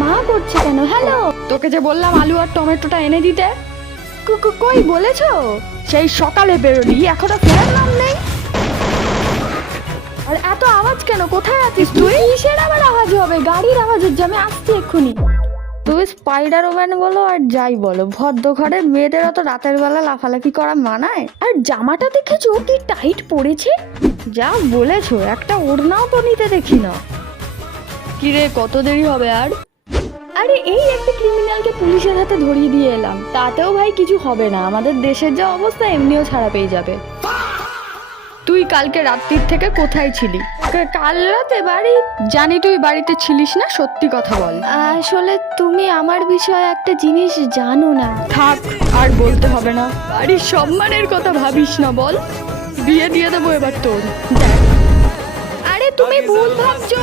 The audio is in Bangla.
মা করছে কেন? হ্যালো, তোকে যে বললাম আলু আর টমেটোটা এনে দিতে, কই বলেছো? সেই সকালে বেরোলি, এখনো ফেরার নাম নেই। আর এত আওয়াজ কেন? কোথায় আছিস তুই? কিসের আবার আওয়াজ হবে? গাড়ির আওয়াজ হচ্ছে, আমি আসছি এক্ষুনি। তুমি স্পাইডার ওম্যান বলো আর যাই বলো, ভদ্র ঘরের মেয়েদের অত রাতের বেলা লাফালাফি করা মানায়? আর জামাটা দেখেছো কি টাইট পড়েছে? যা বলেছো, একটা ওড়নাও তো নিতে দেখি না। কিরে, কত দেরি হবে আর? আরে এই একটা ক্রিমিনালকে পুলিশের হাতে ধরিয়ে দিয়ে এলাম, তাতেও ভাই কিছু হবে না, আমাদের দেশের যা অবস্থা এমনিও ছাড়া পেয়ে যাবে। তুই কালকে রাত্রির থেকে কোথায় ছিলি? কাল রাতে বাড়ি। জানি তুই বাড়িতে ছিলিস না, সত্যি কথা বল। আসলে তুমি আমার বিষয়ে একটা জিনিস জানো না। থাক, আর বলতে হবে না। বাড়ির সম্মানের কথা ভাবিস না, বল। বিয়ে দিয়ে দেবো এবার তোর। আরে তুমি ভুল ভাবছো।